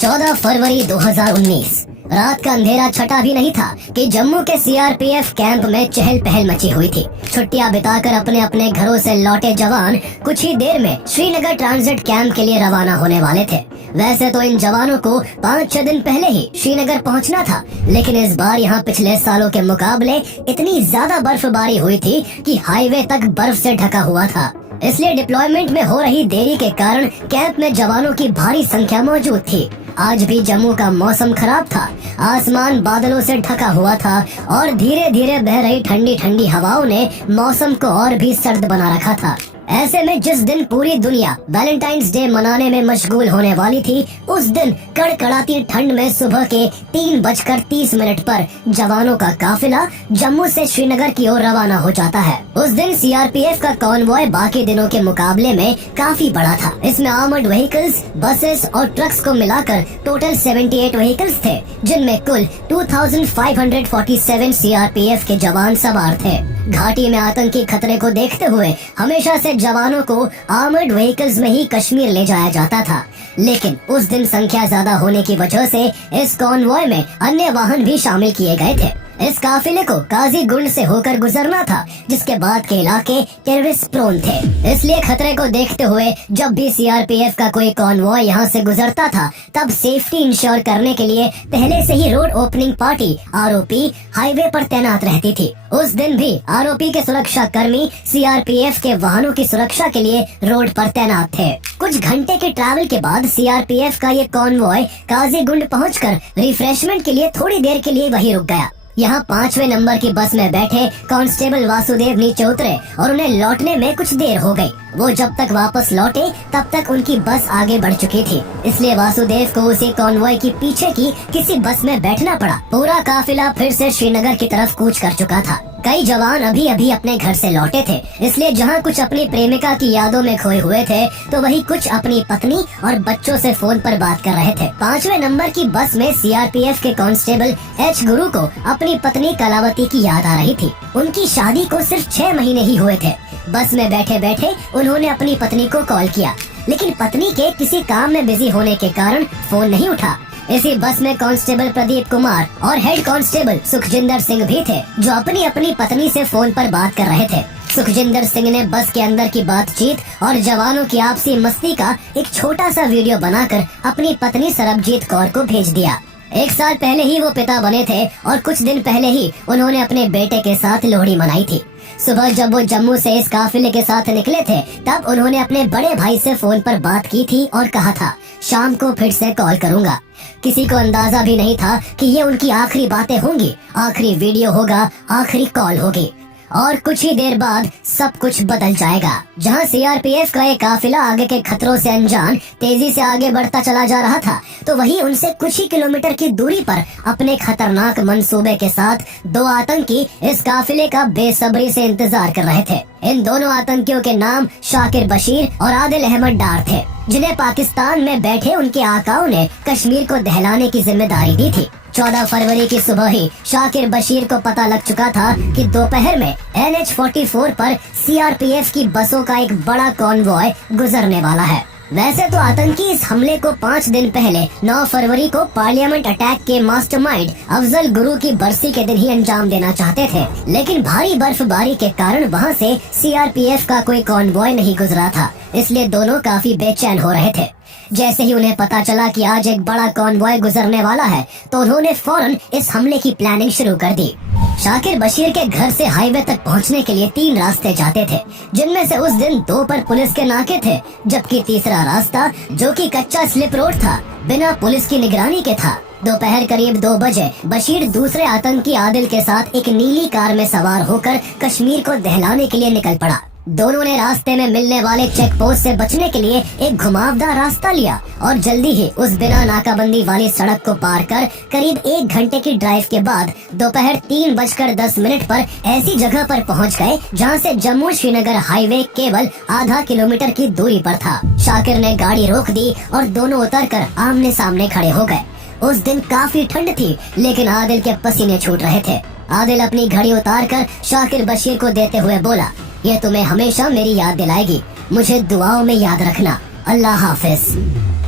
14 फरवरी 2019 रात का अंधेरा छटा भी नहीं था कि जम्मू के सीआरपीएफ कैंप में चहल पहल मची हुई थी। छुट्टियां बिताकर अपने अपने घरों से लौटे जवान कुछ ही देर में श्रीनगर ट्रांजिट कैंप के लिए रवाना होने वाले थे। वैसे तो इन जवानों को 5-6 दिन पहले ही श्रीनगर पहुंचना था, लेकिन इस बार यहाँ पिछले सालों के मुकाबले इतनी ज्यादा बर्फबारी हुई थी कि हाईवे तक बर्फ से ढका हुआ था। इसलिए डिप्लॉयमेंट में हो रही देरी के कारण कैंप में जवानों की भारी संख्या मौजूद थी। आज भी जम्मू का मौसम खराब था, आसमान बादलों से ढका हुआ था और धीरे धीरे बह रही ठंडी ठंडी हवाओं ने मौसम को और भी सर्द बना रखा था। ऐसे में जिस दिन पूरी दुनिया वैलेंटाइंस डे मनाने में मशगूल होने वाली थी, उस दिन कड़कड़ाती ठंड में सुबह के 3:30 पर जवानों का काफिला जम्मू से श्रीनगर की ओर रवाना हो जाता है। उस दिन सीआरपीएफ का कॉन्वॉय बाकी दिनों के मुकाबले में काफी बड़ा था। इसमें आर्मर्ड व्हीकल्स, बसेस और ट्रक्स को मिलाकर टोटल 78 व्हीकल्स थे, जिनमें कुल 2547 सीआरपीएफ के जवान सवार थे। घाटी में आतंकी खतरे को देखते हुए हमेशा से जवानों को आर्मर्ड व्हीकल्स में ही कश्मीर ले जाया जाता था, लेकिन उस दिन संख्या ज्यादा होने की वजह से इस कॉन्वॉय में अन्य वाहन भी शामिल किए गए थे। इस काफिले को काजीगुंड से होकर गुजरना था, जिसके बाद के इलाके टेररिस्ट प्रोन थे। इसलिए खतरे को देखते हुए जब भी सीआरपीएफ का कोई कॉन्वॉय यहाँ से गुजरता था, तब सेफ्टी इंश्योर करने के लिए पहले से ही road opening party ROP highway पर तैनात रहती थी। उस दिन भी आरओपी के सुरक्षा कर्मी सीआरपीएफ के वाहनों की सुरक्षा के लिए रोड पर तैनात थे। कुछ घंटे के ट्रैवल के बाद सीआरपीएफ का ये कॉन्वॉय काजीगुंड पहुंचकर रिफ्रेशमेंट के लिए थोड़ी देर के लिए वहीं रुक गया। यहाँ 5वें नंबर की बस में बैठे कांस्टेबल वासुदेव नीचे उतरे और उन्हें लौटने में कुछ देर हो गई। वो जब तक वापस लौटे तब तक उनकी बस आगे बढ़ चुकी थी, इसलिए वासुदेव को उसी कॉन्वॉय की पीछे की किसी बस में बैठना पड़ा। पूरा काफिला फिर से श्रीनगर की तरफ कूच कर चुका था। कई जवान अभी अभी अपने घर से लौटे थे, इसलिए जहाँ कुछ अपनी प्रेमिका की यादों में खोए हुए थे, तो वही कुछ अपनी पत्नी और बच्चों से फोन पर बात कर रहे थे। 5वें नंबर की बस में सीआरपीएफ के कांस्टेबल एच गुरु को अपनी पत्नी कलावती की याद आ रही थी। उनकी शादी को सिर्फ 6 महीने ही हुए थे। बस में बैठे बैठे उन्होंने अपनी पत्नी को कॉल किया, लेकिन पत्नी के किसी काम में बिजी होने के कारण फोन नहीं उठा। इसी बस में कांस्टेबल प्रदीप कुमार और हेड कांस्टेबल सुखजिंदर सिंह भी थे, जो अपनी अपनी पत्नी से फोन पर बात कर रहे थे। सुखजिंदर सिंह ने बस के अंदर की बातचीत और जवानों की आपसी मस्ती का एक छोटा सा वीडियो बनाकर अपनी पत्नी सरबजीत कौर को भेज दिया। 1 साल पहले ही वो पिता बने थे और कुछ दिन पहले ही उन्होंने अपने बेटे के साथ लोहड़ी मनाई थी। सुबह जब वो जम्मू से इस काफिले के साथ निकले थे, तब उन्होंने अपने बड़े भाई से फोन पर बात की थी और कहा था, शाम को फिर से कॉल करूंगा। किसी को अंदाजा भी नहीं था कि ये उनकी आखिरी बातें होंगी, आखिरी वीडियो होगा, आखिरी कॉल होगी। और कुछ ही देर बाद सब कुछ बदल जाएगा। जहां सीआरपीएफ का एक काफिला आगे के खतरों से अनजान तेजी से आगे बढ़ता चला जा रहा था, तो वहीं उनसे कुछ ही किलोमीटर की दूरी पर अपने खतरनाक मंसूबे के साथ 2 आतंकी इस काफिले का बेसब्री से इंतजार कर रहे थे। इन दोनों आतंकियों के नाम शाकिर बशीर और आदिल अहमद डार थे, जिन्हें पाकिस्तान में बैठे उनके आकाओं ने कश्मीर को दहलाने की जिम्मेदारी दी थी। 14 फरवरी की सुबह ही शाकिर बशीर को पता लग चुका था कि दोपहर में NH-44 पर सीआरपीएफ की बसों का एक बड़ा कॉन्वॉय गुजरने वाला है। वैसे तो आतंकी इस हमले को 5 दिन पहले 9 फरवरी को पार्लियामेंट अटैक के मास्टरमाइंड अफजल गुरु की बरसी के दिन ही अंजाम देना चाहते थे, लेकिन भारी बर्फबारी के कारण वहां से सीआरपीएफ का कोई कॉन्वॉय नहीं गुजरा था, इसलिए दोनों काफी बेचैन हो रहे थे। जैसे ही उन्हें पता चला कि आज एक बड़ा कॉन्वॉय गुजरने वाला है, तो उन्होंने फौरन इस हमले की प्लानिंग शुरू कर दी। शाकिर बशीर के घर से हाईवे तक पहुंचने के लिए 3 रास्ते जाते थे, जिनमें से उस दिन 2 पर पुलिस के नाके थे, जबकि तीसरा रास्ता, जो कि कच्चा स्लिप रोड था, बिना पुलिस की निगरानी के था। दोपहर करीब 2 बजे बशीर दूसरे आतंकी आदिल के साथ एक नीली कार में सवार होकर कश्मीर को दहलाने के लिए निकल पड़ा। दोनों ने रास्ते में मिलने वाले चेक पोस्ट से बचने के लिए एक घुमावदार रास्ता लिया और जल्दी ही उस बिना नाकाबंदी वाली सड़क को पार कर करीब 1 घंटे की ड्राइव के बाद दोपहर 3:10 पर ऐसी जगह पर पहुंच गए जहां से जम्मू श्रीनगर हाईवे केवल आधा किलोमीटर की दूरी पर था। शाकिर ने गाड़ी रोक दी और दोनों उतरकर आमने सामने खड़े हो गए। उस दिन काफी ठंड थी, लेकिन आदिल के पसीने छूट रहे थे। आदिल अपनी घड़ी उतारकर शाकिर बशीर को देते हुए बोला, ये तुम्हें हमेशा मेरी याद दिलाएगी, मुझे दुआओं में याद रखना, अल्लाह हाफिज।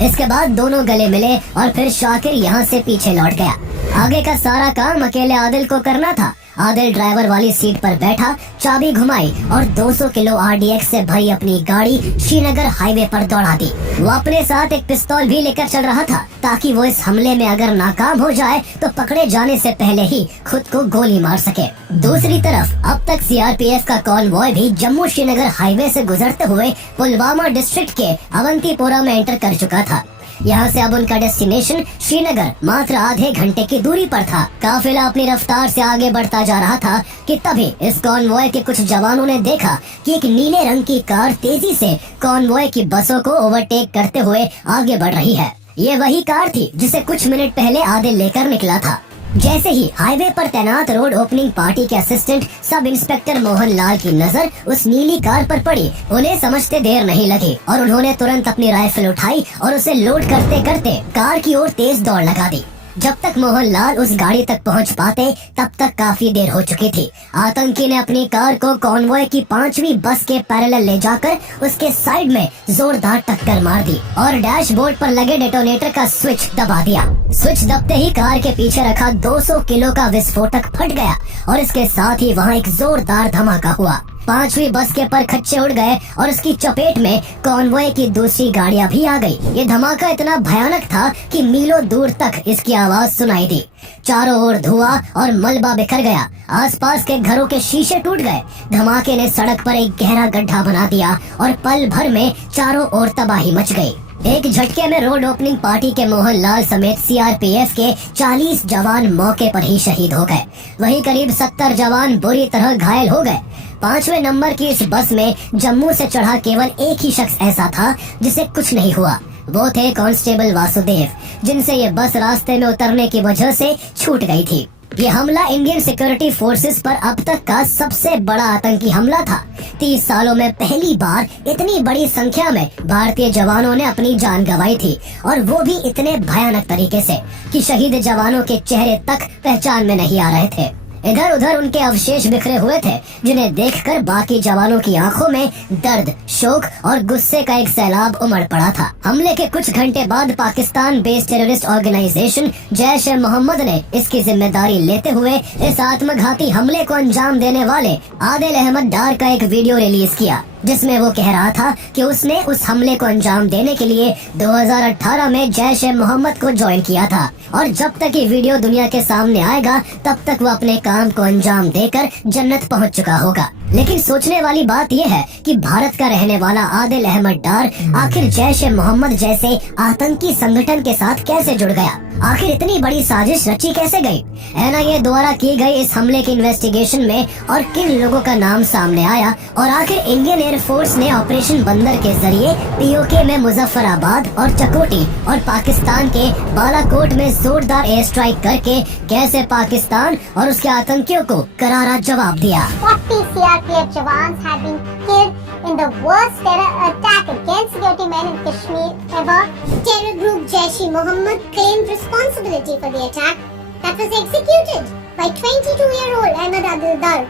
इसके बाद दोनों गले मिले और फिर शाकिर यहाँ से पीछे लौट गया। आगे का सारा काम अकेले आदिल को करना था। आदिल ड्राइवर वाली सीट पर बैठा, चाबी घुमाई और 200 किलो RDX से भरी अपनी गाड़ी श्रीनगर हाईवे पर दौड़ा दी। वो अपने साथ एक पिस्तौल भी लेकर चल रहा था ताकि वो इस हमले में अगर नाकाम हो जाए तो पकड़े जाने से पहले ही खुद को गोली मार सके। दूसरी तरफ अब तक CRPF का कॉन्वॉय भी जम्मू श्रीनगर हाईवे से गुजरते हुए पुलवामा डिस्ट्रिक्ट के अवंतीपोरा में एंटर कर चुका था। यहाँ से अब उनका डेस्टिनेशन श्रीनगर मात्र आधे घंटे की दूरी पर था। काफिला अपनी रफ्तार से आगे बढ़ता जा रहा था कि तभी इस कॉन्वॉय के कुछ जवानों ने देखा कि एक नीले रंग की कार तेजी से कॉन्वॉय की बसों को ओवरटेक करते हुए आगे बढ़ रही है। ये वही कार थी जिसे कुछ मिनट पहले आदिल लेकर निकला था। जैसे ही हाईवे पर तैनात रोड ओपनिंग पार्टी के assistant sub inspector Mohan Lal की नजर उस नीली कार पर पड़ी, उन्हें समझते देर नहीं लगी और उन्होंने तुरंत अपनी राइफल उठाई और उसे लोड करते करते कार की ओर तेज दौड़ लगा दी। जब तक मोहन लाल उस गाड़ी तक पहुंच पाते तब तक काफी देर हो चुकी थी। आतंकी ने अपनी कार को कॉन्वॉय की 5वीं बस के पैरेलल ले जाकर उसके साइड में जोरदार टक्कर मार दी और डैशबोर्ड पर लगे डेटोनेटर का स्विच दबा दिया। स्विच दबते ही कार के पीछे रखा 200 किलो का विस्फोटक फट गया और इसके साथ ही वहाँ एक जोरदार धमाका हुआ। 5वीं बस के पर खच्चे उड़ गए और उसकी चपेट में कॉन्वॉय की दूसरी गाड़ियां भी आ गई। ये धमाका इतना भयानक था कि मीलों दूर तक इसकी आवाज सुनाई दी। चारों ओर धुआं और मलबा बिखर गया। आसपास के घरों के शीशे टूट गए। धमाके ने सड़क पर एक गहरा गड्ढा बना दिया और पल भर में चारों ओर तबाही मच गई। एक झटके में रोड ओपनिंग पार्टी के मोहन लाल समेत CRPF के 40 जवान मौके पर ही शहीद हो गए। वहीं करीब 70 जवान बुरी तरह घायल हो गए। 5वें नंबर की इस बस में जम्मू से चढ़ा केवल एक ही शख्स ऐसा था जिसे कुछ नहीं हुआ। वो थे कांस्टेबल वासुदेव, जिनसे ये बस रास्ते में उतरने की वजह से छूट गई थी। ये हमला इंडियन सिक्योरिटी फोर्सेस पर अब तक का सबसे बड़ा आतंकी हमला था। 30 सालों में पहली बार इतनी बड़ी संख्या में भारतीय जवानों ने अपनी जान गंवाई थी और वो भी इतने भयानक तरीके से कि शहीद जवानों के चेहरे तक पहचान में नहीं आ रहे थे। इधर उधर उनके अवशेष बिखरे हुए थे, जिन्हें देखकर बाकी जवानों की आंखों में दर्द, शोक और गुस्से का एक सैलाब उमड़ पड़ा था। हमले के कुछ घंटे बाद Pakistan based terrorist organization Jaish-e-Mohammed ने इसकी जिम्मेदारी लेते हुए इस आत्मघाती हमले को अंजाम देने वाले आदिल अहमद डार का एक वीडियो रिलीज किया, जिसमें वो कह रहा था कि उसने उस हमले को अंजाम देने के लिए 2018 में जैश-ए-मोहम्मद को ज्वाइन किया था और जब तक ये वीडियो दुनिया के सामने आएगा तब तक वो अपने काम को अंजाम देकर जन्नत पहुंच चुका होगा। लेकिन सोचने वाली बात यह है कि भारत का रहने वाला आदिल अहमद डार आखिर जैश-ए-मोहम्मद जैसे आतंकी संगठन के साथ कैसे जुड़ गया? आखिर इतनी बड़ी साजिश रची कैसे गई? NIA द्वारा की गई इस हमले की इन्वेस्टिगेशन में और किन लोगों का नाम सामने आया और आखिर इंडियन एयरफोर्स ने ऑपरेशन बंदर के जरिए POK में मुजफ्फराबाद और चकोटी और पाकिस्तान के बालाकोट में जोरदार एयर स्ट्राइक करके कैसे पाकिस्तान और उसके आतंकियों को करारा जवाब दिया। 40 CRPF jawans have been killed in the worst terror attack against security men in Kashmir ever. Terror group Jaish-e-Mohammed claimed responsibility for the attack that was executed by 22-year-old Ahmed Adil Dar,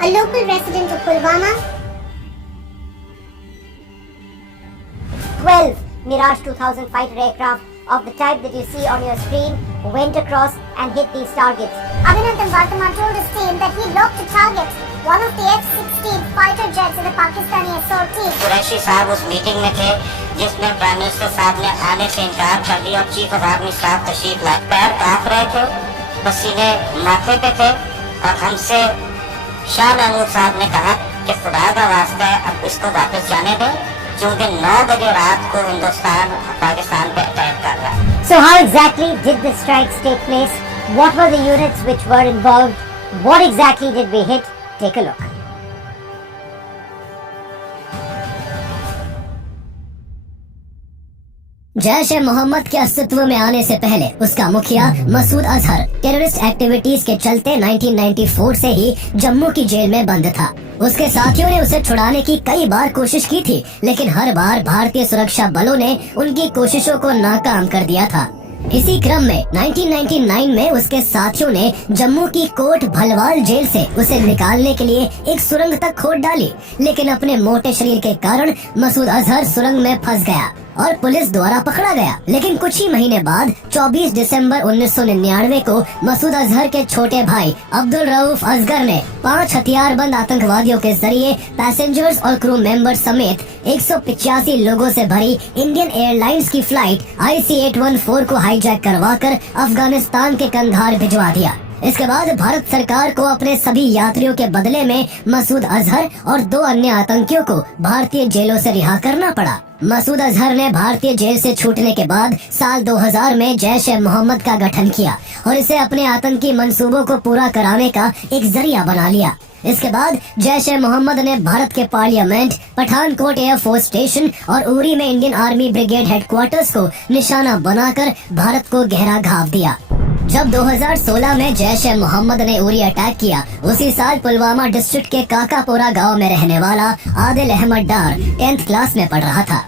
a local resident of Pulwama. 12 Mirage 2000 fighter aircraft of the type that you see on your screen went across and hit these targets. Abhinandan Vartman told his team that he locked to target one of the F-16 fighter jets in the Pakistani assault team. Qureshi साहब उस meeting में थे जिसमें prime minister साहब ने आने से इनकार कर दिया और चीफ ऑफ आर्मी स्टाफ तशरीफ लाए। पैर कांप रहे थे, पसीने माथे पे थे और हमसे शाह महमूद साहब ने कहा कि खुदा का वास्ता है अब इसको वापस जाने दें, क्योंकि 9 बजे रात को हिंदुस्तान पाकिस्तान पे अटैक कर रहा है। So how exactly did the strikes take place? What were the units which were involved? What exactly did we hit? Take a look. Jaish-e-Mohammed के अस्तित्व में आने से पहले उसका मुखिया मसूद अजहर टेररिस्ट एक्टिविटीज के चलते 1994 से ही जम्मू की जेल में बंद था। उसके साथियों ने उसे छुड़ाने की कई बार कोशिश की थी, लेकिन हर बार भारतीय सुरक्षा बलों ने उनकी कोशिशों को नाकाम कर दिया था। इसी क्रम में 1999 में उसके साथियों ने जम्मू की कोट भलवाल जेल से उसे निकालने के लिए एक सुरंग तक खोद डाली, लेकिन अपने मोटे शरीर के कारण मसूद अजहर सुरंग में फंस गया। और पुलिस द्वारा पकड़ा गया। लेकिन कुछ ही महीने बाद 24 दिसंबर 1999 को मसूद अजहर के छोटे भाई अब्दुल रऊफ असगर ने 5 हथियारबंद आतंकवादियों के जरिए पैसेंजर्स और क्रू मेंबर समेत 185 लोगों से भरी इंडियन एयरलाइंस की फ्लाइट IC-814 को हाईजैक करवाकर अफगानिस्तान के कंधार भिजवा दिया। इसके बाद भारत सरकार को अपने सभी यात्रियों के बदले में मसूद अजहर और 2 अन्य आतंकियों को भारतीय जेलों से रिहा करना पड़ा। मसूद अजहर ने भारतीय जेल से छूटने के बाद साल 2000 में जैश-ए-मोहम्मद का गठन किया और इसे अपने आतंकी मंसूबों को पूरा कराने का एक जरिया बना लिया। इसके बाद जैश-ए-मोहम्मद ने भारत के पार्लियामेंट, पठानकोट एयरफोर्स स्टेशन और उरी में इंडियन आर्मी ब्रिगेड हेडक्वार्टर्स को निशाना बनाकर भारत को गहरा घाव दिया। जब 2016 में जैश-ए-मोहम्मद ने उरी अटैक किया, उसी साल पुलवामा डिस्ट्रिक्ट के काकापोरा गांव में रहने वाला आदिल अहमद डार 10th क्लास में पढ़ रहा था।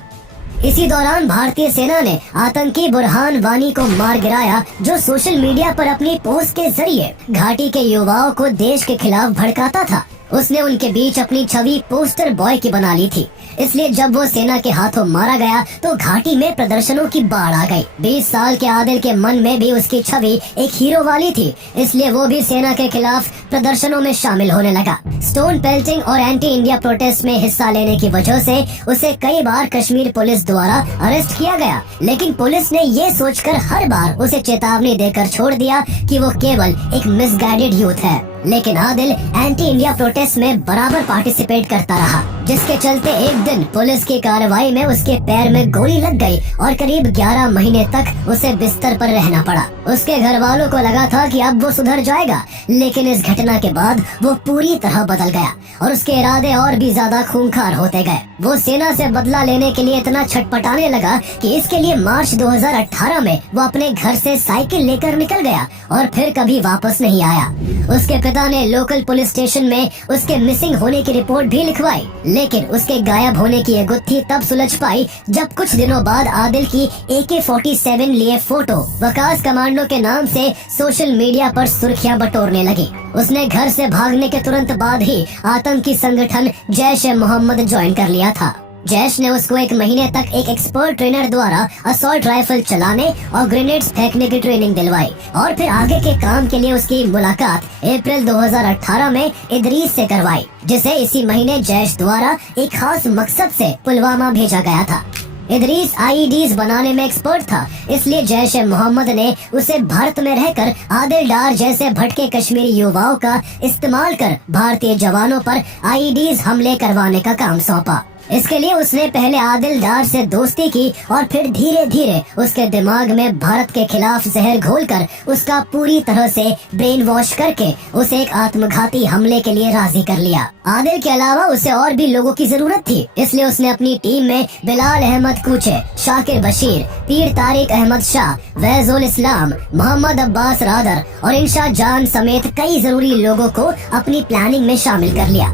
इसी दौरान भारतीय सेना ने आतंकी बुरहान वानी को मार गिराया, जो सोशल मीडिया पर अपनी पोस्ट के जरिए घाटी के युवाओं को देश के खिलाफ भड़काता था। उसने उनके बीच अपनी छवि पोस्टर बॉय की बना ली थी, इसलिए जब वो सेना के हाथों मारा गया तो घाटी में प्रदर्शनों की बाढ़ आ गई। 20 साल के आदिल के मन में भी उसकी छवि एक हीरो वाली थी, इसलिए वो भी सेना के खिलाफ प्रदर्शनों में शामिल होने लगा। स्टोन पेल्टिंग और एंटी इंडिया प्रोटेस्ट में हिस्सा लेने की वजह से उसे कई बार कश्मीर पुलिस द्वारा अरेस्ट किया गया, लेकिन पुलिस ने ये सोचकर हर बार उसे चेतावनी देकर छोड़ दिया कि वो केवल एक मिसगाइडेड यूथ है। लेकिन आदिल एंटी इंडिया प्रोटेस्ट में बराबर पार्टिसिपेट करता रहा, जिसके चलते एक दिन पुलिस की कार्रवाई में उसके पैर में गोली लग गई और करीब 11 महीने तक उसे बिस्तर पर रहना पड़ा। उसके घर वालों को लगा था कि अब वो सुधर जाएगा, लेकिन इस घटना के बाद वो पूरी तरह बदल गया और उसके इरादे और भी ज्यादा खूंखार होते गए। वो सेना से बदला लेने के लिए इतना छटपटाने लगा कि इसके लिए मार्च 2018 में वो अपने घर से साइकिल लेकर निकल गया और फिर कभी वापस नहीं आया। उसके पिता ने लोकल पुलिस स्टेशन में उसके मिसिंग होने की रिपोर्ट भी लिखवाई, लेकिन उसके गायब होने की ये गुत्थी तब सुलझ पाई जब कुछ दिनों बाद आदिल की AK-47 लिए फोटो वकास कमांडो के नाम से सोशल मीडिया पर सुर्खियां बटोरने लगी। उसने घर से भागने के तुरंत बाद ही आतंकी संगठन जैश-ए-मोहम्मद ज्वाइन कर लिया था। जैश ने उसको 1 महीने तक एक एक्सपर्ट ट्रेनर द्वारा असॉल्ट राइफल चलाने और ग्रेनेड्स फेंकने की ट्रेनिंग दिलवाई और फिर आगे के काम के लिए उसकी मुलाकात अप्रैल 2018 में इदरीस से करवाई, जिसे इसी महीने जैश द्वारा एक खास मकसद से पुलवामा भेजा गया था। इदरीस IEDs बनाने में एक्सपर्ट था, इसलिए जैश-ए-मोहम्मद ने उसे भारत में रहकर आदिल डार जैसे भटके कश्मीरी युवाओं का इस्तेमाल कर भारतीय जवानों पर IEDs हमले करवाने का काम सौंपा। इसके लिए उसने पहले आदिल डार से दोस्ती की और फिर धीरे धीरे उसके दिमाग में भारत के खिलाफ जहर घोलकर उसका पूरी तरह से ब्रेन वॉश करके उसे एक आत्मघाती हमले के लिए राजी कर लिया। आदिल के अलावा उसे और भी लोगों की जरूरत थी, इसलिए उसने अपनी टीम में बिलाल अहमद कूचे, शाकिर बशीर, पीर तारिक अहमद शाह, वैजुल इस्लाम, मोहम्मद अब्बास रादर और इंशा जान समेत कई जरूरी लोगों को अपनी प्लानिंग में शामिल कर लिया।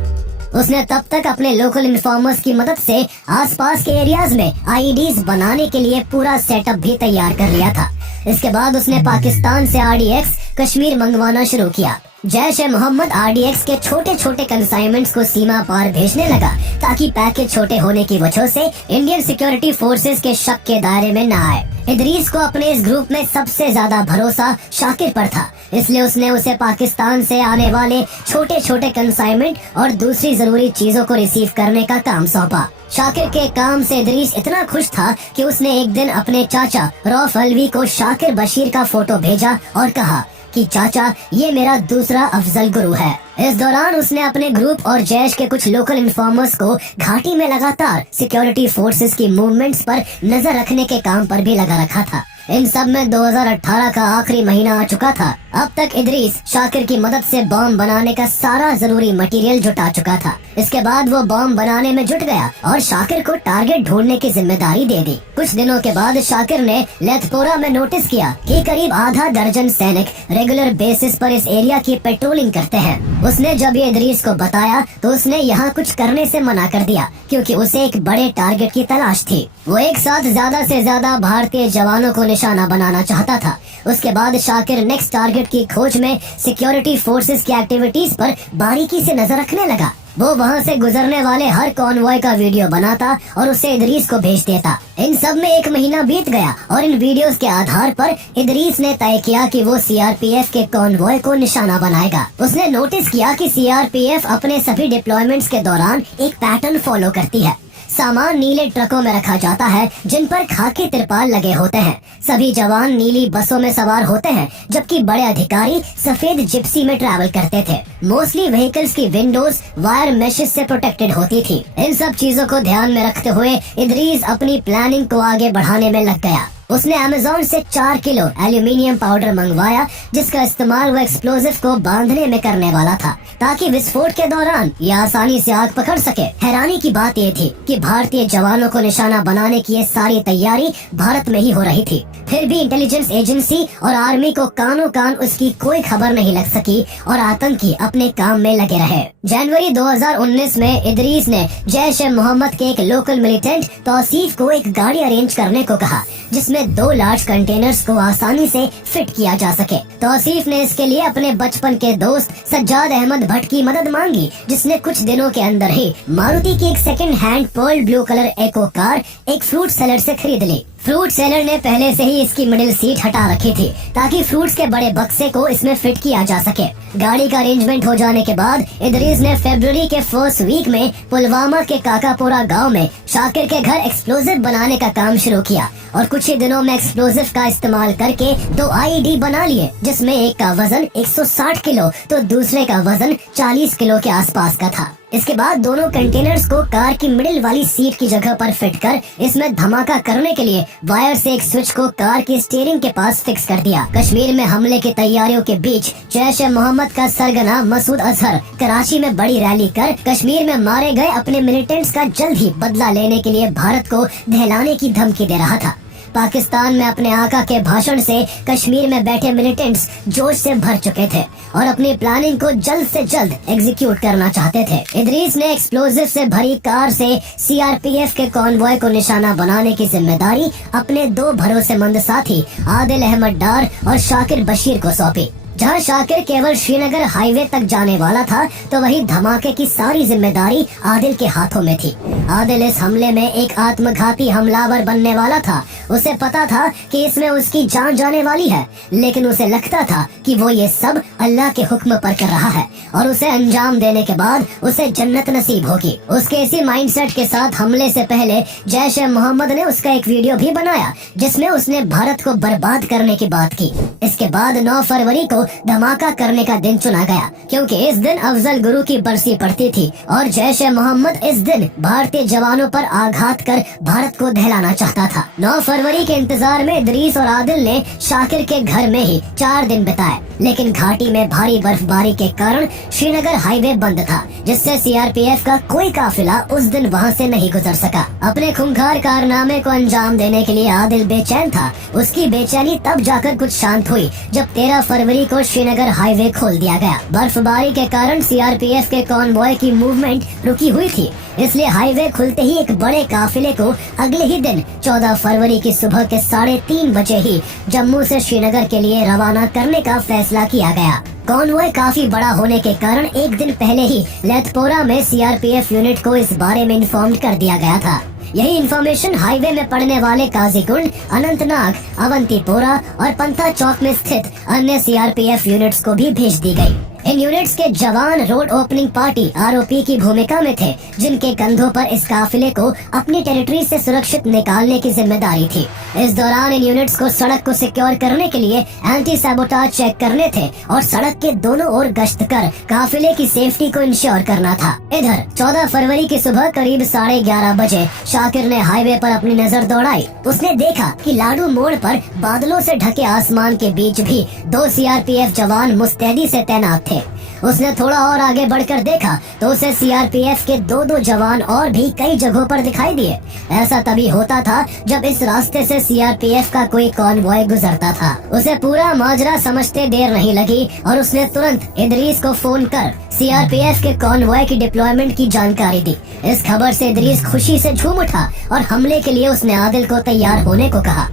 उसने तब तक अपने लोकल इन्फॉर्मर्स की मदद से आसपास के एरियाज में IEDs बनाने के लिए पूरा सेटअप भी तैयार कर लिया था। इसके बाद उसने पाकिस्तान से RDX कश्मीर मंगवाना शुरू किया। जैश-ए-मोहम्मद RDX के छोटे छोटे कंसाइनमेंट्स को सीमा पार भेजने लगा, ताकि पैकेज छोटे होने की वजह से इंडियन सिक्योरिटी फोर्सेस के शक के दायरे में न आए। इदरीस को अपने इस ग्रुप में सबसे ज्यादा भरोसा शाकिर पर था, इसलिए उसने उसे पाकिस्तान से आने वाले छोटे छोटे कंसाइनमेंट और दूसरी जरूरी चीजों को रिसीव करने का काम सौंपा। शाकिर के काम से इदरीस इतना खुश था कि उसने एक दिन अपने चाचा रौफ अलवी को शाकिर बशीर का फोटो भेजा और कहा कि चाचा, ये मेरा दूसरा अफजल गुरु है। इस दौरान उसने अपने ग्रुप और जैश के कुछ लोकल इन्फॉर्मर्स को घाटी में लगातार सिक्योरिटी फोर्सेस की मूवमेंट्स पर नजर रखने के काम पर भी लगा रखा था। इन सब में 2018 का आखिरी महीना आ चुका था। अब तक इदरीस शाकिर की मदद से बॉम्ब बनाने का सारा जरूरी मटेरियल जुटा चुका था। इसके बाद वो बॉम्ब बनाने में जुट गया और शाकिर को टारगेट ढूंढने की जिम्मेदारी दे दी। कुछ दिनों के बाद शाकिर ने लेथपोरा में नोटिस किया कि करीब आधा दर्जन सैनिक रेगुलर बेसिस पर इस एरिया की पेट्रोलिंग करते हैं। उसने जब ये इदरीस को बताया तो उसने यहाँ कुछ करने से मना कर दिया, क्योंकि उसे एक बड़े टारगेट की तलाश थी। वो एक साथ ज्यादा से ज्यादा भारतीय जवानों को निशाना बनाना चाहता था। उसके बाद शाकिर नेक्स्ट टारगेट की खोज में सिक्योरिटी फोर्सेस की एक्टिविटीज पर बारीकी से नजर रखने लगा। वो वहाँ से गुजरने वाले हर कॉन्वॉय का वीडियो बनाता और उसे इदरीस को भेज देता। इन सब में 1 महीना बीत गया और इन वीडियोस के आधार पर इदरीस ने तय किया कि वो सीआरपीएफ के कॉन्वॉय को निशाना बनाएगा। उसने नोटिस किया कि सीआरपीएफ अपने सभी डिप्लॉयमेंट्स के दौरान एक पैटर्न फॉलो करती है। सामान नीले ट्रकों में रखा जाता है जिन पर खाकी तिरपाल लगे होते हैं। सभी जवान नीली बसों में सवार होते हैं जबकि बड़े अधिकारी सफेद जिप्सी में ट्रैवल करते थे। मोस्टली व्हीकल्स की विंडोज वायर मेशेस से प्रोटेक्टेड होती थी। इन सब चीजों को ध्यान में रखते हुए इदरीस अपनी प्लानिंग को आगे बढ़ाने में लग गया। उसने अमेज़न से 4 किलो एल्यूमिनियम पाउडर मंगवाया जिसका इस्तेमाल वो एक्सप्लोजिव को बांधने में करने वाला था ताकि विस्फोट के दौरान ये आसानी से आग पकड़ सके। हैरानी की बात ये थी कि भारतीय जवानों को निशाना बनाने की ये सारी तैयारी भारत में ही हो रही थी। फिर भी इंटेलिजेंस एजेंसी और आर्मी को कानों कान उसकी कोई खबर नहीं लग सकी और आतंकी अपने काम में लगे रहे। जनवरी 2019 में इदरीस ने जैश ए मोहम्मद के एक लोकल मिलिटेंट तौसीफ को एक गाड़ी अरेंज करने को कहा जिसमें 2 लार्ज कंटेनर्स को आसानी से फिट किया जा सके। तौसीफ ने इसके लिए अपने बचपन के दोस्त सज्जाद अहमद भट्ट की मदद मांगी जिसने कुछ दिनों के अंदर ही मारुति की एक second hand pearl blue colour Eeco car एक फ्रूट सेलर से खरीद ली। फ्रूट सेलर ने पहले से ही इसकी मिडिल सीट हटा रखी थी ताकि फ्रूट्स के बड़े बक्से को इसमें फिट किया जा सके। गाड़ी का अरेंजमेंट हो जाने के बाद इदरीस ने फरवरी के फर्स्ट वीक में पुलवामा के काकापोरा गांव में शाकिर के घर एक्सप्लोजिव बनाने का काम शुरू किया और कुछ ही दिनों में एक्सप्लोजिव का इस्तेमाल करके 2 आईईडी बना लिए जिसमें एक का वजन 160 किलो तो दूसरे का वजन 40 किलो के आसपास का था। इसके बाद दोनों कंटेनर्स को कार की मिडिल वाली सीट की जगह पर फिट कर इसमें धमाका करने के लिए वायर से एक स्विच को कार की स्टीयरिंग के पास फिक्स कर दिया। कश्मीर में हमले की तैयारियों के बीच जैश ए मोहम्मद का सरगना मसूद अजहर कराची में बड़ी रैली कर कश्मीर में मारे गए अपने मिलिटेंट्स का जल्द ही बदला लेने के लिए भारत को दहलाने की धमकी दे रहा था। पाकिस्तान में अपने आका के भाषण से कश्मीर में बैठे मिलिटेंट्स जोश से भर चुके थे और अपनी प्लानिंग को जल्द से जल्द एग्जीक्यूट करना चाहते थे। इदरीस ने एक्सप्लोजिव से भरी कार से सीआरपीएफ के कॉन्वॉय को निशाना बनाने की जिम्मेदारी अपने 2 भरोसेमंद साथी आदिल अहमद डार और शाकिर बशीर को सौंपी। जहां शाकिर केवल श्रीनगर हाईवे तक जाने वाला था तो वही धमाके की सारी जिम्मेदारी आदिल के हाथों में थी। आदिल इस हमले में एक आत्मघाती हमलावर बनने वाला था। उसे पता था कि इसमें उसकी जान जाने वाली है लेकिन उसे लगता था कि वो ये सब अल्लाह के हुक्म पर कर रहा है और उसे अंजाम देने के बाद उसे जन्नत नसीब होगी। उसके इसी माइंडसेट के साथ हमले से पहले जैश ए मोहम्मद ने उसका एक वीडियो भी बनाया जिसमें उसने भारत को बर्बाद करने की बात की। इसके बाद 9 फरवरी को धमाका करने का दिन चुना गया क्योंकि इस दिन अफजल गुरु की बरसी पड़ती थी और जैश ए मोहम्मद इस दिन भारतीय जवानों पर आघात कर भारत को दहलाना चाहता था। 9 फरवरी के इंतजार में इदरीस और आदिल ने शाकिर के घर में ही 4 दिन बिताए लेकिन घाटी में भारी बर्फबारी के कारण श्रीनगर हाईवे बंद था जिससे सीआरपीएफ का कोई काफिला उस दिन वहां से नहीं गुजर सका। अपने खूंखार कारनामे को अंजाम देने के लिए आदिल बेचैन था। उसकी बेचैनी तब जाकर कुछ शांत हुई जब 13 फरवरी को श्रीनगर हाईवे खोल दिया गया। बर्फबारी के कारण सीआरपीएफ के कॉन्वॉय की मूवमेंट रुकी हुई थी इसलिए हाईवे खुलते ही एक बड़े काफिले को अगले ही दिन 14 फरवरी की सुबह के 3:30 बजे ही जम्मू से श्रीनगर के लिए रवाना करने का फैसला किया गया। कॉन्वॉय काफी बड़ा होने के कारण एक दिन पहले ही लेथपोरा में सीआरपीएफ यूनिट को इस बारे में इन्फॉर्म कर दिया गया था। यही इन्फॉर्मेशन हाईवे में पड़ने वाले काजीकुंड, अनंतनाग, अवंतीपोरा और पंथा चौक में स्थित अन्य सीआरपीएफ यूनिट्स को भी भेज दी गई। इन यूनिट्स के जवान रोड ओपनिंग पार्टी आरओपी की भूमिका में थे जिनके कंधों पर इस काफिले को अपनी टेरिटरी से सुरक्षित निकालने की जिम्मेदारी थी। इस दौरान इन यूनिट्स को सड़क को सिक्योर करने के लिए एंटी सैबोटाज चेक करने थे और सड़क के दोनों ओर गश्त कर काफिले की सेफ्टी को इंश्योर करना था। इधर 14 फरवरी की सुबह करीब 11:30 बजे शाकिर ने हाईवे पर अपनी नजर दौड़ाई। उसने देखा कि लाडू मोड़ पर बादलों से ढके आसमान के बीच भी 2 सीआरपीएफ जवान मुस्तैदी से तैनात थे। उसने थोड़ा और आगे बढ़कर देखा तो उसे सीआरपीएफ के 2 जवान और भी कई जगहों पर दिखाई दिए। ऐसा तभी होता था जब इस रास्ते से सीआरपीएफ का कोई कॉन्वॉय गुजरता था। उसे पूरा माजरा समझते देर नहीं लगी और उसने तुरंत इदरीस को फोन कर सीआरपीएफ के कॉन्वॉय की डिप्लॉयमेंट की जानकारी दी। इस खबर से इदरीस खुशी से झूम उठा और हमले के लिए उसने आदिल को तैयार होने को कहा।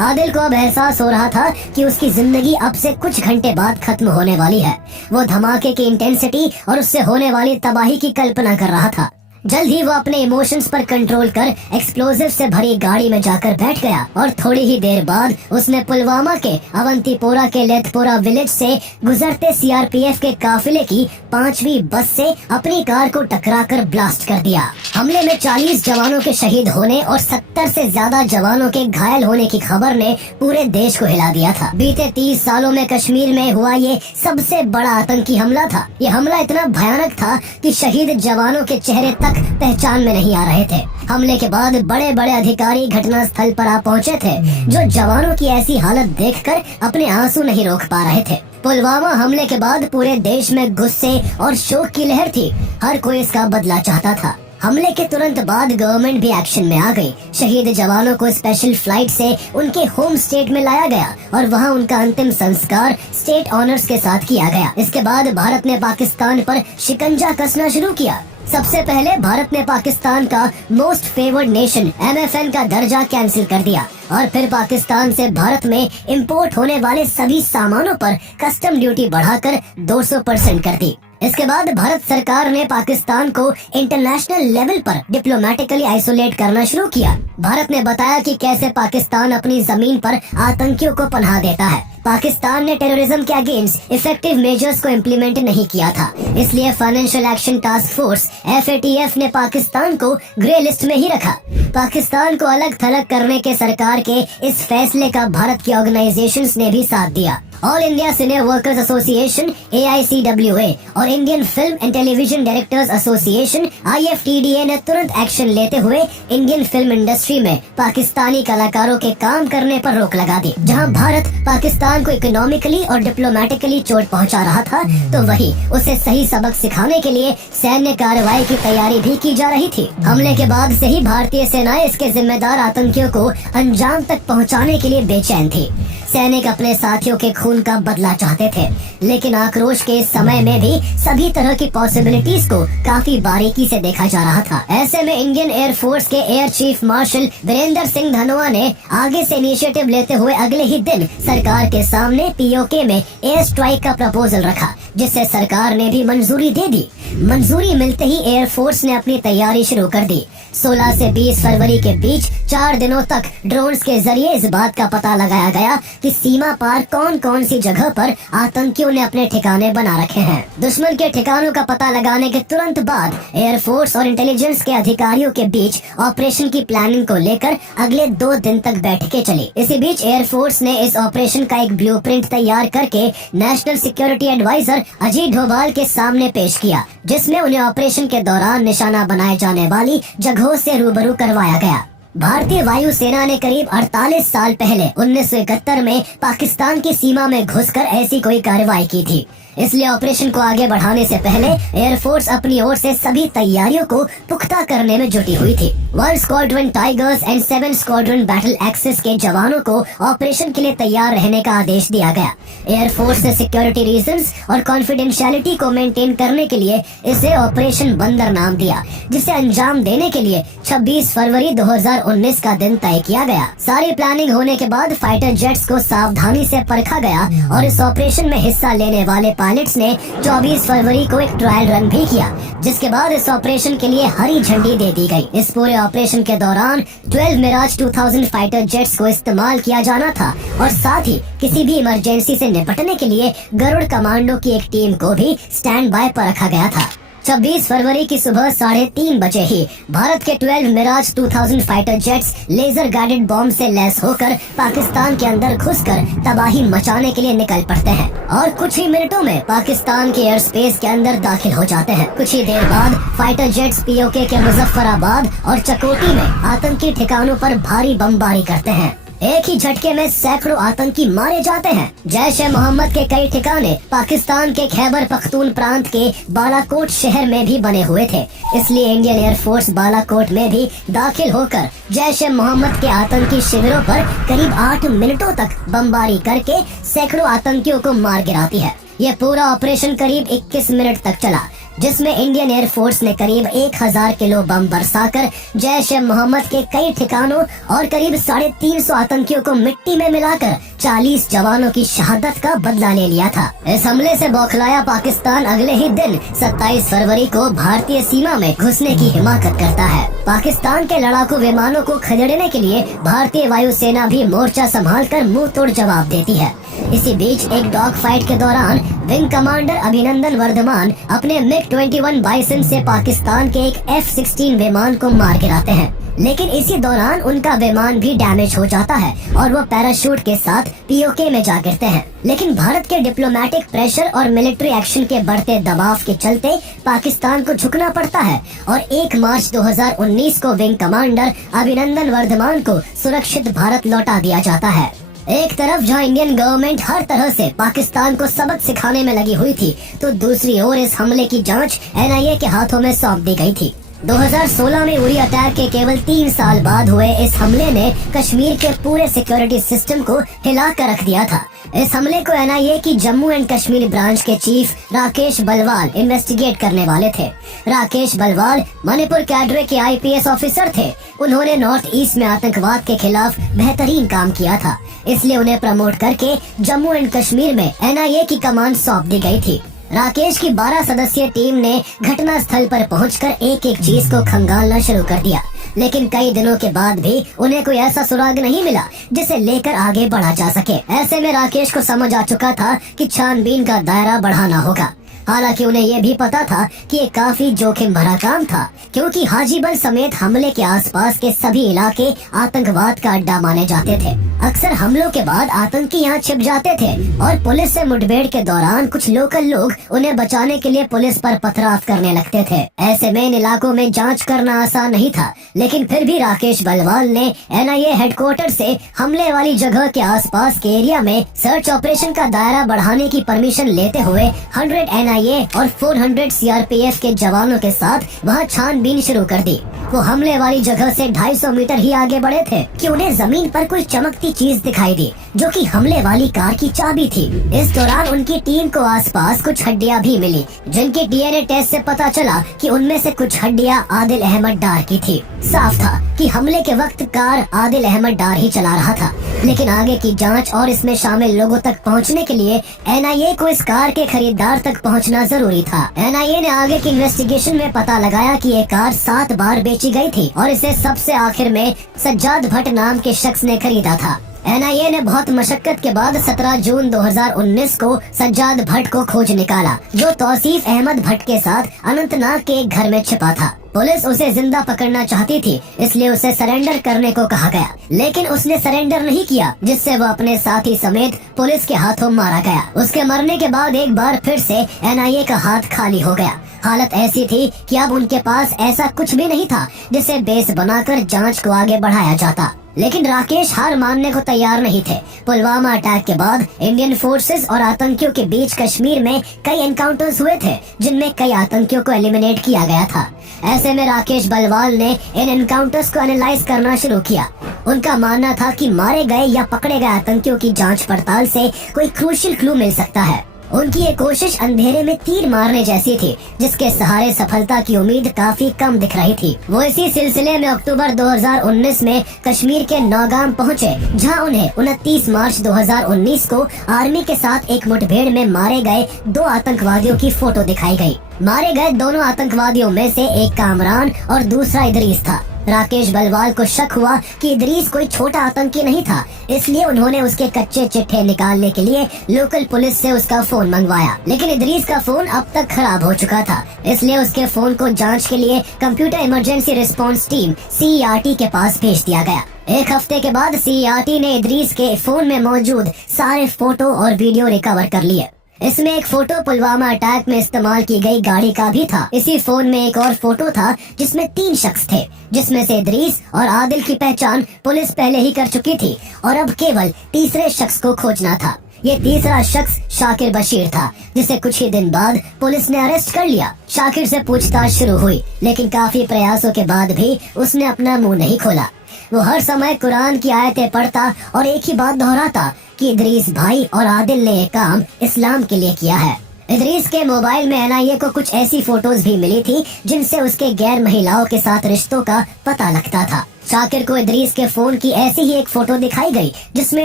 आदिल को अब एहसास हो रहा था कि उसकी जिंदगी अब से कुछ घंटे बाद खत्म होने वाली है। वो धमाके की इंटेंसिटी और उससे होने वाली तबाही की कल्पना कर रहा था। जल्द ही वो अपने इमोशंस पर कंट्रोल कर एक्सप्लोजिव से भरी गाड़ी में जाकर बैठ गया और थोड़ी ही देर बाद उसने पुलवामा के अवंतीपोरा के लेथपोरा विलेज से गुजरते सीआरपीएफ के काफिले की 5वीं बस से अपनी कार को टकराकर ब्लास्ट कर दिया। हमले में 40 जवानों के शहीद होने और 70 से ज्यादा जवानों के घायल होने की खबर ने पूरे देश को हिला दिया था। बीते 30 सालों में कश्मीर में हुआ ये सबसे बड़ा आतंकी हमला था। ये हमला इतना भयानक था कि शहीद जवानों के चेहरे तक पहचान में नहीं आ रहे थे। हमले के बाद बड़े बड़े अधिकारी घटना स्थल पर आ पहुंचे थे, जो जवानों की ऐसी हालत देखकर अपने आंसू नहीं रोक पा रहे थे। पुलवामा हमले के बाद पूरे देश में गुस्से और शोक की लहर थी। हर कोई इसका बदला चाहता था। हमले के तुरंत बाद गवर्नमेंट भी एक्शन में आ गई। शहीद जवानों को स्पेशल फ्लाइट से उनके होम स्टेट में लाया गया और वहां उनका अंतिम संस्कार स्टेट ऑनर्स के साथ किया गया। इसके बाद भारत ने पाकिस्तान पर शिकंजा कसना शुरू किया। सबसे पहले भारत ने पाकिस्तान का मोस्ट फेवर्ड नेशन MFN का दर्जा कैंसिल कर दिया और फिर पाकिस्तान से भारत में इंपोर्ट होने वाले सभी सामानों पर कस्टम ड्यूटी बढ़ाकर 200% कर दी। इसके बाद भारत सरकार ने पाकिस्तान को इंटरनेशनल लेवल पर डिप्लोमेटिकली आइसोलेट करना शुरू किया। भारत ने बताया कि कैसे पाकिस्तान अपनी जमीन पर आतंकियों को पनाह देता है। पाकिस्तान ने टेररिज्म के अगेंस्ट इफेक्टिव मेजर्स को इम्प्लीमेंट नहीं किया था, इसलिए financial action task force FATF ने पाकिस्तान को ग्रे लिस्ट में ही रखा। पाकिस्तान को अलग थलग करने के सरकार के इस फैसले का भारत की ऑर्गेनाइजेशंस ने भी साथ दिया। ऑल इंडिया सिने वर्कर्स एसोसिएशन AICWA और Indian film and television directors association IFTDA ने तुरंत एक्शन लेते हुए इंडियन फिल्म इंडस्ट्री में पाकिस्तानी कलाकारों के काम करने पर रोक लगा दी। जहां भारत पाकिस्तान को इकोनॉमिकली और डिप्लोमेटिकली चोट पहुंचा रहा था, तो वही उसे सही सबक सिखाने के लिए सैन्य कार्रवाई की तैयारी भी की जा रही थी। हमले के बाद से ही भारतीय सेनाएं इसके जिम्मेदार आतंकियों को अंजाम तक पहुंचाने के लिए बेचैन थी। सैनिक अपने साथियों के खून का बदला चाहते थे, लेकिन आक्रोश के इस समय में भी सभी तरह की पॉसिबिलिटीज को काफी बारीकी से देखा जा रहा था। ऐसे में इंडियन एयर फोर्स के air chief marshal Virender Singh Dhanoa ने आगे से इनिशिएटिव लेते हुए अगले ही दिन सरकार के सामने POK में एयर स्ट्राइक का प्रपोजल रखा, जिससे सरकार ने भी मंजूरी दे दी। मंजूरी मिलते ही एयर फोर्स ने अपनी तैयारी शुरू कर दी। 16 से 20 फरवरी के बीच 4 दिनों तक ड्रोन्स के जरिए इस बात का पता लगाया गया कि सीमा पार कौन कौन सी जगह पर आतंकियों ने अपने ठिकाने बना रखे हैं। दुश्मन के ठिकानों का पता लगाने के तुरंत बाद एयरफोर्स और इंटेलिजेंस के अधिकारियों के बीच ऑपरेशन की प्लानिंग को लेकर अगले 2 दिन तक बैठकें चली। इसी बीच एयरफोर्स ने इस ऑपरेशन का एक ब्लूप्रिंट तैयार करके national security adviser Ajit Doval के सामने पेश किया, जिसमें उन्हें ऑपरेशन के दौरान निशाना बनाए जाने वाली जगहों से रूबरू करवाया गया। भारतीय वायुसेना ने करीब 48 साल पहले 1971 में पाकिस्तान की सीमा में घुसकर ऐसी कोई कार्रवाई की थी। इसलिए ऑपरेशन को आगे बढ़ाने से पहले एयरफोर्स अपनी ओर से सभी तैयारियों को पुख्ता करने में जुटी हुई थी। 1 squadron tigers and 7 squadron battle axes के जवानों को ऑपरेशन के लिए तैयार रहने का आदेश दिया गया। एयरफोर्स ने सिक्योरिटी रीजंस और कॉन्फिडेंशियलिटी को मेंटेन करने के लिए इसे ऑपरेशन बंदर नाम दिया, जिसे अंजाम देने के लिए 26 फरवरी 2019 का दिन तय किया गया। सारी प्लानिंग होने के बाद फाइटर जेट्स को सावधानी से परखा गया और इस ऑपरेशन में हिस्सा लेने वाले पायलट्स ने 24 फरवरी को एक ट्रायल रन भी किया, जिसके बाद इस ऑपरेशन के लिए हरी झंडी दे दी गई। इस पूरे ऑपरेशन के दौरान 12 मिराज 2000 फाइटर जेट्स को इस्तेमाल किया जाना था और साथ ही किसी भी इमरजेंसी से निपटने के लिए गरुड़ कमांडो की एक टीम को भी स्टैंड बाय पर रखा गया था। 26 फरवरी की सुबह 3:30 बजे ही भारत के 12 Mirage 2000 fighter jets laser guided bomb से लैस होकर पाकिस्तान के अंदर घुसकर तबाही मचाने के लिए निकल पड़ते हैं और कुछ ही मिनटों में पाकिस्तान के एयर स्पेस के अंदर दाखिल हो जाते हैं। कुछ ही देर बाद फाइटर जेट्स POK के मुजफ्फराबाद और चकोटी में आतंकी ठिकानों पर भारी बमबारी करते हैं। एक ही झटके में सैकड़ों आतंकी मारे जाते हैं। जैश ए मोहम्मद के कई ठिकाने पाकिस्तान के खैबर पख्तून प्रांत के बालाकोट शहर में भी बने हुए थे, इसलिए इंडियन एयरफोर्स बालाकोट में भी दाखिल होकर जैश ए मोहम्मद के आतंकी शिविरों पर करीब 8 मिनटों तक बमबारी करके सैकड़ों आतंकियों को मार गिराती है। यह पूरा ऑपरेशन करीब 21 मिनट तक चला, जिसमें इंडियन एयरफोर्स ने करीब 1000 किलो बम बरसाकर जैश ए मोहम्मद के कई ठिकानों और करीब 350 आतंकियों को मिट्टी में मिलाकर 40 जवानों की शहादत का बदला ले लिया था। इस हमले से बौखलाया पाकिस्तान अगले ही दिन 27 फरवरी को भारतीय सीमा में घुसने की हिमाकत करता है। पाकिस्तान के लड़ाकू विमानों को खदेड़ने के लिए भारतीय वायुसेना भी मोर्चा संभालकर मुंह तोड़ जवाब देती है। इसी बीच एक डॉग फाइट के दौरान विंग कमांडर अभिनंदन वर्धमान अपने MiG-21 बाइसन से पाकिस्तान के एक F-16 विमान को मार गिराते हैं, लेकिन इसी दौरान उनका विमान भी डैमेज हो जाता है और वो पैराशूट के साथ POK में जा गिरते हैं। लेकिन भारत के डिप्लोमेटिक प्रेशर और मिलिट्री एक्शन के बढ़ते दबाव के चलते पाकिस्तान को झुकना पड़ता है और 1 मार्च 2019 को विंग कमांडर अभिनंदन वर्धमान को सुरक्षित भारत लौटा दिया जाता है। एक तरफ जहां इंडियन गवर्नमेंट हर तरह से पाकिस्तान को सबक सिखाने में लगी हुई थी, तो दूसरी ओर इस हमले की जांच NIA के हाथों में सौंप दी गई थी। 2016 में उरी अटैक के केवल 3 साल बाद हुए इस हमले ने कश्मीर के पूरे सिक्योरिटी सिस्टम को हिला कर रख दिया था। इस हमले को NIA की जम्मू एंड कश्मीर ब्रांच के चीफ राकेश बलवाल इन्वेस्टिगेट करने वाले थे। राकेश बलवाल मणिपुर कैडरे के IPS ऑफिसर थे। उन्होंने नॉर्थ ईस्ट में आतंकवाद के खिलाफ बेहतरीन काम किया था, इसलिए उन्हें प्रमोट करके जम्मू एंड कश्मीर में NIA की कमान सौंप दी गई थी। राकेश की 12 सदस्यीय टीम ने घटना स्थल पर पहुंचकर एक एक चीज को खंगालना शुरू कर दिया, लेकिन कई दिनों के बाद भी उन्हें कोई ऐसा सुराग नहीं मिला जिसे लेकर आगे बढ़ा जा सके। ऐसे में राकेश को समझ आ चुका था कि छानबीन का दायरा बढ़ाना होगा। हालांकि उन्हें ये भी पता था कि ये काफी जोखिम भरा काम था, क्योंकि हाजीबल समेत हमले के आसपास के सभी इलाके आतंकवाद का अड्डा माने जाते थे। अक्सर हमलों के बाद आतंकी यहाँ छिप जाते थे और पुलिस से मुठभेड़ के दौरान कुछ लोकल लोग उन्हें बचाने के लिए पुलिस पर पथराव करने लगते थे। ऐसे में इन इलाकों में जांच करना आसान नहीं था, लेकिन फिर भी राकेश बलवाल ने NIA हेडक्वार्टर से हमले वाली जगह के आसपास के एरिया में सर्च ऑपरेशन का दायरा बढ़ाने की परमिशन लेते हुए 100 NIA और 400 CRPF के जवानों के साथ वहां छानबीन शुरू कर दी। वो हमले वाली जगह से 250 मीटर ही आगे बढ़े थे कि उन्हें जमीन पर कोई चमकती चीज दिखाई दी, जो कि हमले वाली कार की चाबी थी। इस दौरान उनकी टीम को आसपास कुछ हड्डियां भी मिली, जिनकी DNA टेस्ट से पता चला कि उनमें से कुछ हड्डियां आदिल अहमद डार की थी। साफ था कि हमले के वक्त कार आदिल अहमद डार ही चला रहा था, लेकिन आगे की जांच और इसमें शामिल लोगों तक पहुंचने के लिए NIA को इस कार के खरीदार तक पहुंचना जरूरी था। NIA ने आगे की इन्वेस्टिगेशन में पता लगाया कि ये कार 7 बार बेची गई थी और इसे सबसे आखिर में सज्जाद भट्ट नाम के शख्स ने खरीदा था। NIA ने बहुत मशक्कत के बाद 17 जून 2019 को सज्जाद भट्ट को खोज निकाला, जो तौसीफ अहमद भट्ट के साथ अनंतनाग के एक घर में छिपा था। पुलिस उसे जिंदा पकड़ना चाहती थी, इसलिए उसे सरेंडर करने को कहा गया, लेकिन उसने सरेंडर नहीं किया, जिससे वो अपने साथी समेत पुलिस के हाथों मारा गया। उसके मरने के बाद एक बार फिर से NIA का हाथ खाली हो गया। हालत ऐसी थी कि अब उनके पास ऐसा कुछ भी नहीं था जिसे बेस बनाकर जांच को आगे बढ़ाया जाता। लेकिन राकेश हार मानने को तैयार नहीं थे। पुलवामा अटैक के बाद इंडियन फोर्सेस और आतंकियों के बीच कश्मीर में कई एनकाउंटर्स हुए थे, जिनमें कई आतंकियों को एलिमिनेट किया गया था। ऐसे में राकेश बलवाल ने इन एनकाउंटर्स को एनालाइज करना शुरू किया। उनका मानना था कि मारे गए या पकड़े गए आतंकियों की जांच पड़ताल से कोई क्रूशियल क्लू मिल सकता है। उनकी ये कोशिश अंधेरे में तीर मारने जैसी थी, जिसके सहारे सफलता की उम्मीद काफी कम दिख रही थी। वो इसी सिलसिले में अक्टूबर 2019 में कश्मीर के नौगाम पहुंचे, जहां उन्हें 29 मार्च 2019 को आर्मी के साथ एक मुठभेड़ में मारे गए 2 आतंकवादियों की फोटो दिखाई गई। मारे गए दोनों आतंकवादियों में से एक कामरान और दूसरा इदरीस था। राकेश बलवाल को शक हुआ कि इदरीस कोई छोटा आतंकी नहीं था, इसलिए उन्होंने उसके कच्चे चिट्ठे निकालने के लिए लोकल पुलिस से उसका फोन मंगवाया। लेकिन इदरीस का फोन अब तक खराब हो चुका था, इसलिए उसके फोन को जांच के लिए computer emergency response team CERT के पास भेज दिया गया। एक हफ्ते के बाद CERT ने इदरीस के फोन में मौजूद सारे फोटो और वीडियो रिकवर कर लिए। इसमें एक फोटो पुलवामा अटैक में इस्तेमाल की गई गाड़ी का भी था। इसी फोन में एक और फोटो था जिसमें 3 शख्स थे, जिसमें से इदरीस और आदिल की पहचान पुलिस पहले ही कर चुकी थी और अब केवल तीसरे शख्स को खोजना था। ये तीसरा शख्स शाकिर बशीर था, जिसे कुछ ही दिन बाद पुलिस ने अरेस्ट कर लिया। शाकिर से पूछताछ शुरू हुई, लेकिन काफी प्रयासों के बाद भी उसने अपना मुंह नहीं खोला। वो हर समय कुरान की आयतें पढ़ता और एक ही बात दोहराता कि इदरीस भाई और आदिल ने ये काम इस्लाम के लिए किया है। इदरीस के मोबाइल में एनआईए को कुछ ऐसी फोटोज भी मिली थी जिनसे उसके गैर महिलाओं के साथ रिश्तों का पता लगता था। शाकिर को इदरीस के फोन की ऐसी ही एक फोटो दिखाई गई जिसमें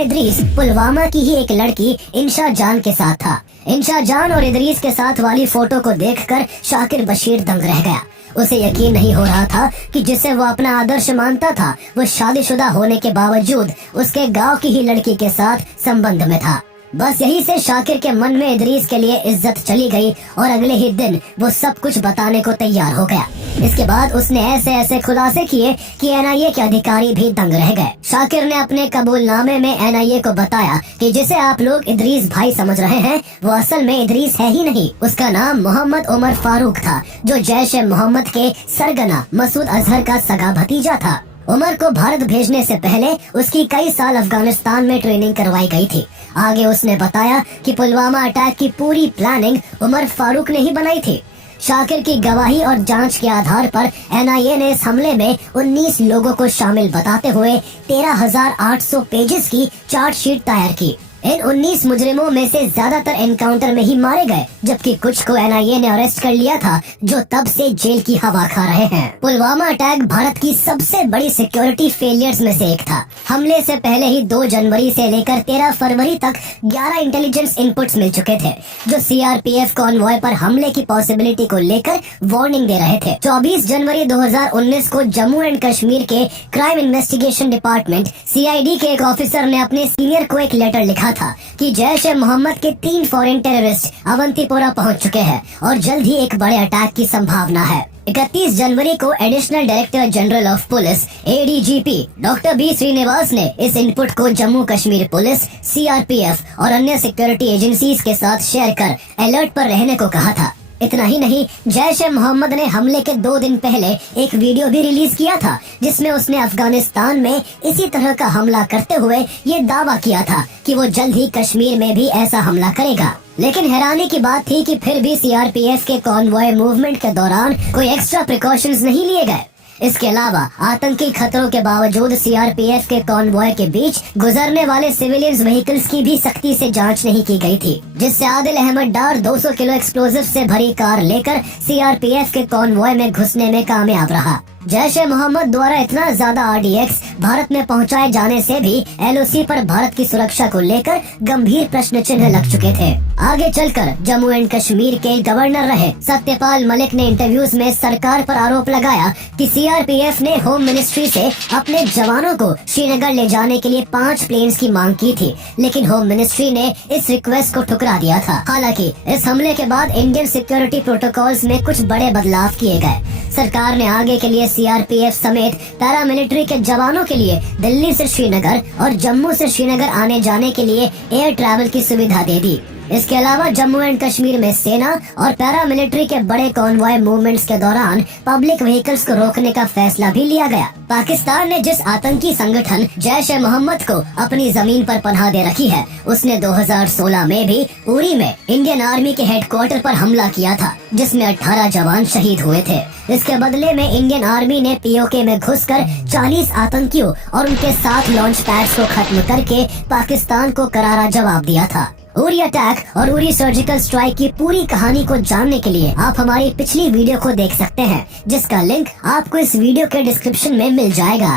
इदरीस पुलवामा की ही एक लड़की इंशा जान के साथ था। इंशा जान और इदरीस के साथ वाली फोटो को देखकर शाकिर बशीर दंग रह गया। उसे यकीन नहीं हो रहा था कि जिसे वो अपना आदर्श मानता था वो शादीशुदा होने के बावजूद उसके गांव की ही लड़की के साथ संबंध में था। बस यही से शाकिर के मन में इदरीस के लिए इज्जत चली गई और अगले ही दिन वो सब कुछ बताने को तैयार हो गया। इसके बाद उसने ऐसे ऐसे खुलासे किए कि एनआईए के अधिकारी भी दंग रह गए। शाकिर ने अपने कबूलनामे में एनआईए को बताया कि जिसे आप लोग इदरीस भाई समझ रहे हैं वो असल में इदरीस है ही नहीं। उसका नाम मोहम्मद उमर फारूक था जो जैश ए मोहम्मद के सरगना मसूद अजहर का सगा भतीजा था। उमर को भारत भेजने से पहले उसकी कई साल अफगानिस्तान में ट्रेनिंग करवाई गई थी। आगे उसने बताया कि पुलवामा अटैक की पूरी प्लानिंग उमर फारूक ने ही बनाई थी। शाकिर की गवाही और जांच के आधार पर एनआईए ने इस हमले में 19 लोगों को शामिल बताते हुए 13,800 पेजेस की चार्जशीट तैयार की। इन 19 मुजरिमों में से ज्यादातर एनकाउंटर में ही मारे गए, जबकि कुछ को एनआईए ने अरेस्ट कर लिया था जो तब से जेल की हवा खा रहे हैं। पुलवामा अटैक भारत की सबसे बड़ी सिक्योरिटी फेलियर्स में से एक था। हमले से पहले ही 2 जनवरी से लेकर 13 फरवरी तक 11 इंटेलिजेंस इनपुट्स मिल चुके थे जो सीआरपीएफ कॉन्वॉय पर हमले की पॉसिबिलिटी को लेकर वार्निंग दे रहे थे। 24 जनवरी 2019 को जम्मू एंड कश्मीर के क्राइम इन्वेस्टिगेशन डिपार्टमेंट सीआईडी के एक ऑफिसर ने अपने सीनियर को एक लेटर लिखा था कि जैश ए मोहम्मद के 3 फॉरेन टेररिस्ट अवंतीपोरा पहुंच चुके हैं और जल्द ही एक बड़े अटैक की संभावना है। 31 जनवरी को additional director general of police ADGP doctor B Srinivas ने इस इनपुट को जम्मू कश्मीर पुलिस, सीआरपीएफ और अन्य सिक्योरिटी एजेंसीज के साथ शेयर कर अलर्ट पर रहने को कहा था। इतना ही नहीं, जैश ए मोहम्मद ने हमले के 2 दिन पहले एक वीडियो भी रिलीज किया था जिसमें उसने अफगानिस्तान में इसी तरह का हमला करते हुए ये दावा किया था कि वो जल्द ही कश्मीर में भी ऐसा हमला करेगा। लेकिन हैरानी की बात थी कि फिर भी सीआरपीएफ के कॉन्वॉय मूवमेंट के दौरान कोई एक्स्ट्रा प्रिकॉशंस नहीं लिए गए। इसके अलावा आतंकी खतरों के बावजूद सीआरपीएफ के कॉन्वॉय के बीच गुजरने वाले सिविलियंस व्हीकल्स की भी सख्ती से जांच नहीं की गई थी, जिससे आदिल अहमद डार 200 किलो एक्सप्लोजिव से भरी कार लेकर सीआरपीएफ के कॉन्वॉय में घुसने में कामयाब रहा। जैश ए मोहम्मद द्वारा इतना ज्यादा आरडीएक्स भारत में पहुंचाए जाने से भी एलओसी पर भारत की सुरक्षा को लेकर गंभीर प्रश्न चिन्ह लग चुके थे। आगे चलकर जम्मू एंड कश्मीर के गवर्नर रहे सत्यपाल मलिक ने इंटरव्यूज में सरकार पर आरोप लगाया कि सीआरपीएफ ने होम मिनिस्ट्री से अपने जवानों को श्रीनगर ले जाने के लिए 5 प्लेन्स की मांग की थी, लेकिन होम मिनिस्ट्री ने इस रिक्वेस्ट को ठुकरा दिया था। हालांकि इस हमले के बाद इंडियन सिक्योरिटी प्रोटोकॉल्स में कुछ बड़े बदलाव किए गए। सरकार ने आगे के लिए सीआरपीएफ समेत पैरामिलिट्री के जवानों के लिए दिल्ली से श्रीनगर और जम्मू से श्रीनगर आने जाने के लिए एयर ट्रैवल की सुविधा दे दी। इसके अलावा जम्मू एंड कश्मीर में सेना और पैरामिलिट्री के बड़े कॉन्वॉय मूवमेंट्स के दौरान पब्लिक व्हीकल्स को रोकने का फैसला भी लिया गया। पाकिस्तान ने जिस आतंकी संगठन जैश ए मोहम्मद को अपनी जमीन पर पनाह दे रखी है, उसने 2016 में भी उरी में इंडियन आर्मी के हेडक्वार्टर पर हमला किया था, जिसमें 18 जवान शहीद हुए थे। इसके बदले में इंडियन आर्मी ने पीओके में घुसकर 40 आतंकियों और उनके 7 लॉन्च पैड्स को खत्म करके पाकिस्तान को करारा जवाब दिया था। उरी अटैक और उरी सर्जिकल स्ट्राइक की पूरी कहानी को जानने के लिए आप हमारी पिछली वीडियो को देख सकते हैं, जिसका लिंक आपको इस वीडियो के डिस्क्रिप्शन में मिल जाएगा।